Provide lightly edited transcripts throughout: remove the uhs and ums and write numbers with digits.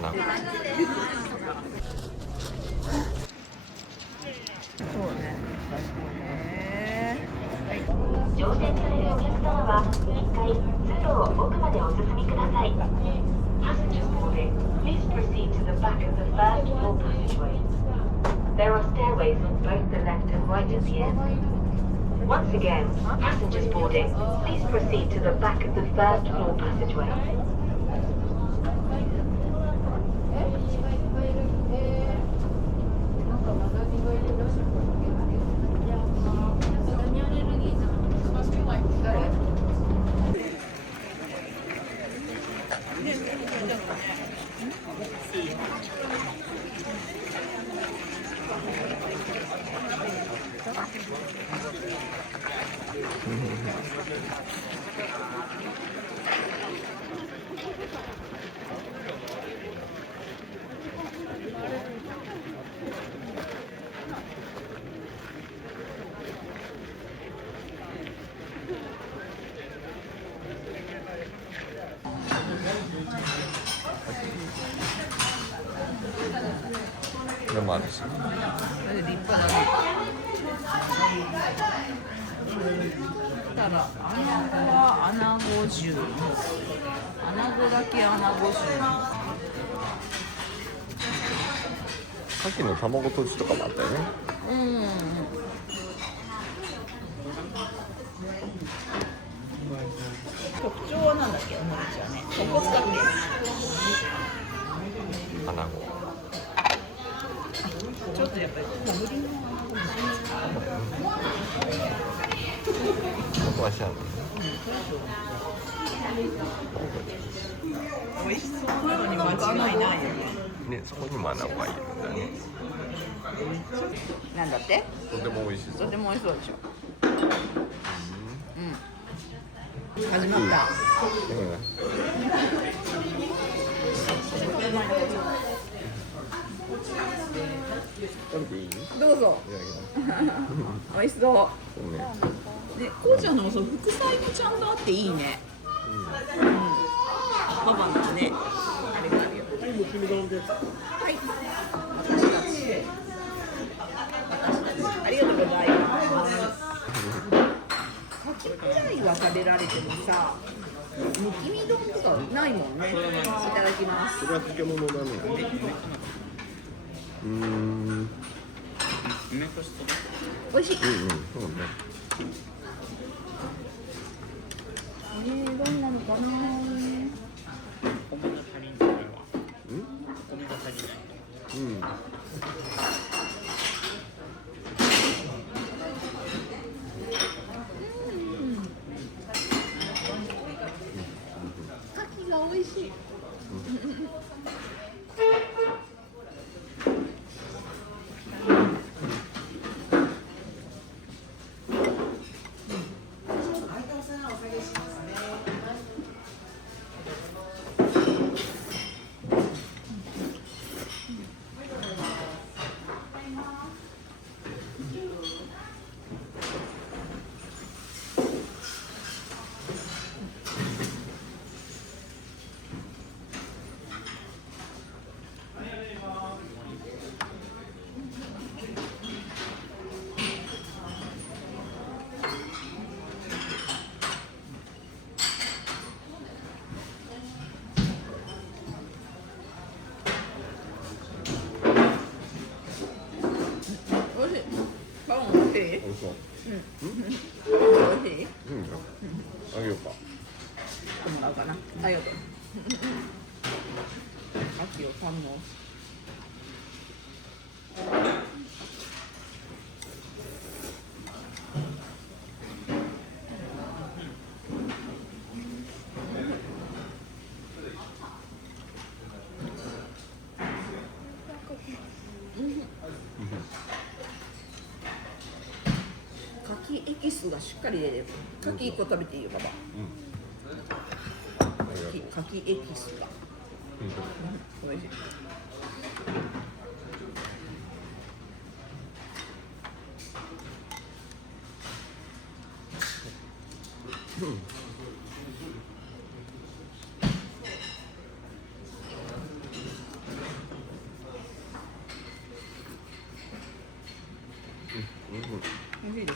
な。そうね。乗船されるお客様は1階通路を奥までお進みください。Passengers boarding, please proceed to the back of the first floor passageway. There are stairways on both the left and right at the end. Once again, passengers boarding, please proceed to the back of the first floor passageway. でもあるし。立派だね。たら、アナゴはアナゴ重。アナゴだけアナゴ重。さっきの卵とじとかもあったよね。特徴はなんだっけ、オムレツはね。豚骨かっアナゴ。け。ちょっとやっぱり小ぶりの。僕は知らない。美味しそうなのに間違いないよね。ね、そこにもアナゴがいるんだね。なんだって？とても美味しそう。とても美味しそうでしょ。始まった。食べていい？どうぞ。美味しそう。そうね。ね、こうちゃんのもその副菜もちゃんとあっていいね。パパのね、あれがあるよ。はい、もう君丼です。はい。私たち。ありがとうございます。かきフライは食べられてもさ、むき身丼とかないもんね。いただきます。それは漬物だね。美味しい。そうね。どんなのかな。牡蠣が美味しい。あげようか。もらおうかな。ありがとう。秋を堪能。牡蠣エキスがしっかり出てる。牡蠣1個食べていいよ、パパ。牡蠣エキスが。美味しい。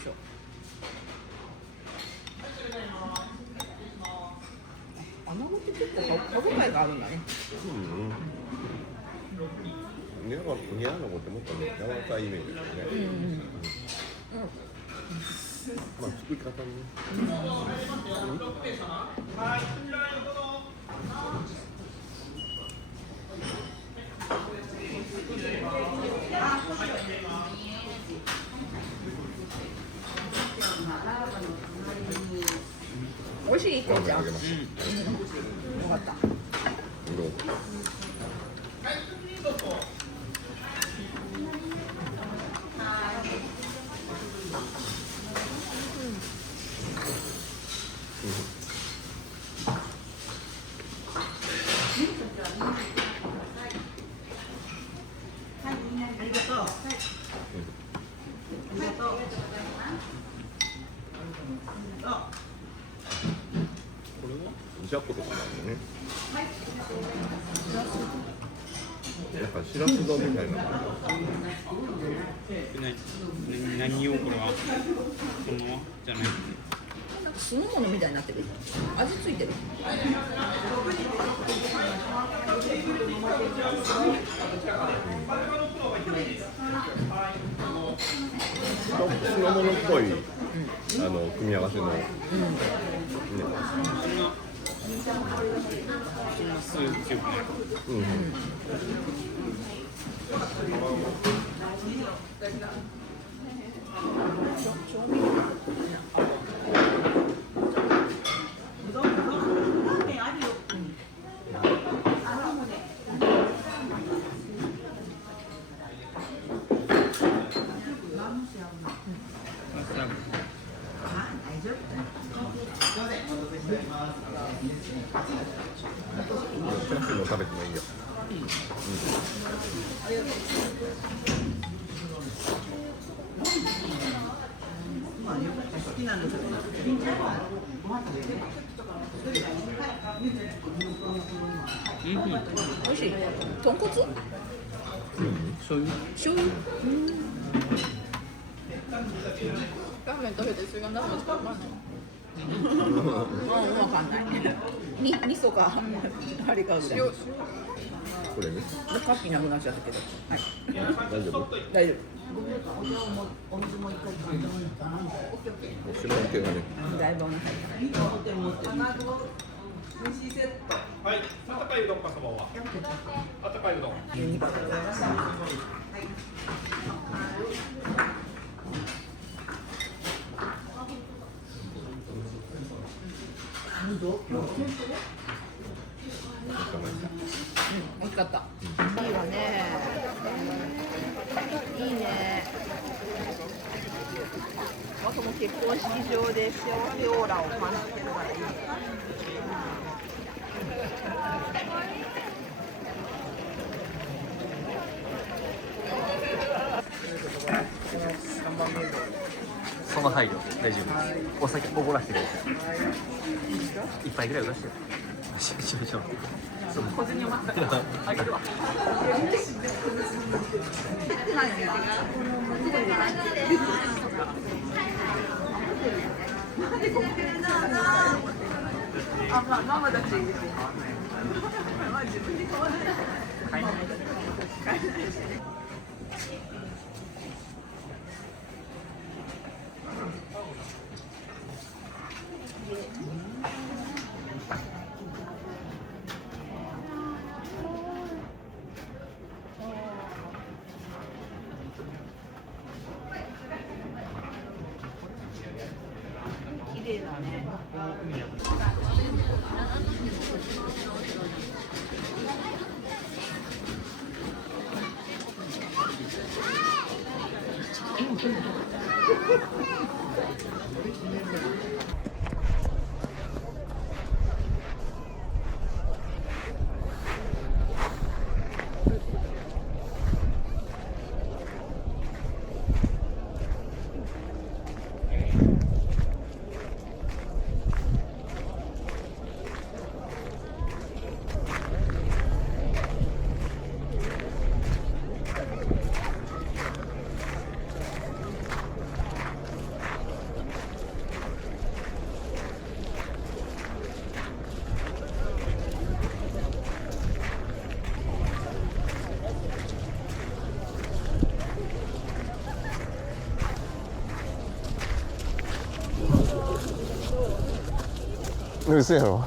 しょ。穴子って結構歯応えがあるんだね。ニラの子ってもっとね柔らかいイメージですね。まあ作り方にね。美味しいこうちゃん。よあげます。かった。どうぞ。これはジャコとかなんだね。なんかしらす丼みたいな。何をこれはそのままじゃない。なんか酢の物みたいになってる。味ついてる。酢の物っぽい、組み合わせの、ね、そんなすぐ強くない。チャーシューも食べてもいいよ。美味しい。豚骨？醤油。醤油？ラーメン食べてそれが何のしか分かんない。わかんない。味噌かあれかぐらい。これね。カッピーなくなっちゃったけど。はい。大丈夫。大丈夫。お汁の気がね。だいぶお腹いた。はい、温かいうどんかそばは。温かいうどん。美味しかった。いいわね。いいね。その結婚式場で幸せオーラを感じてるからいい。その配慮大丈夫です。お酒おごらせてください。一杯ぐらいおらせて。しましょう。小銭を待ってあげるわ。あ、まあママたちいいですよ。まあ自分で買わない。綺麗だね。嘘やろ。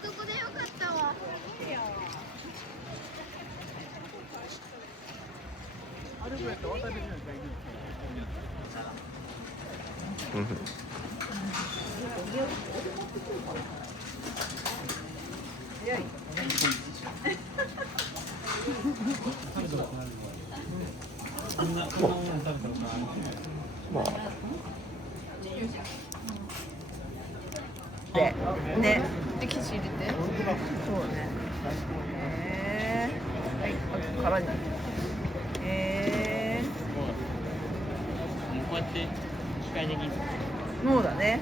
そこでよかったわ。まあでね。で生地入れて。そうね。はい、殻に。こうやって機械的にそうだね。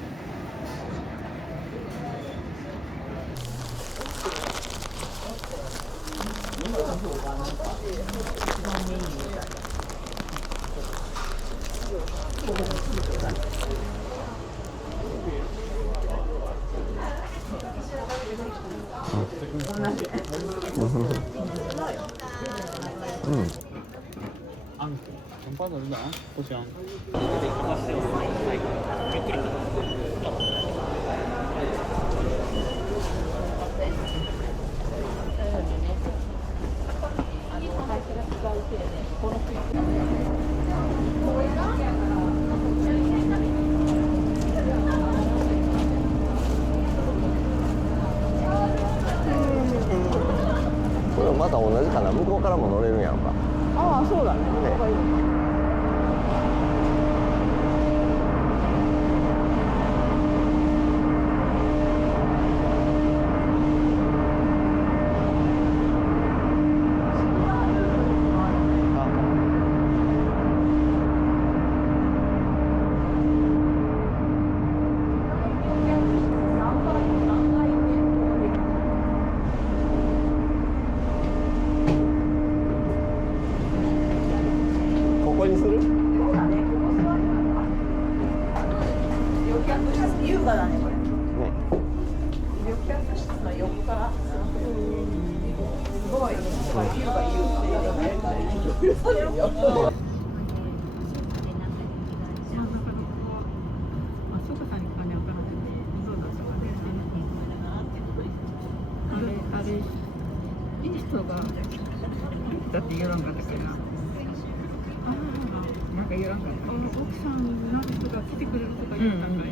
これまた同じかな。向こうからも乗れるんやんか。ああ、そうだね。ここにする？優雅だね、これ。ね。旅客室の横から。すごい。優雅優雅。だって言わんかったから。なんか言わんかった。奥さんの人が来てくれるとか言ったんかい。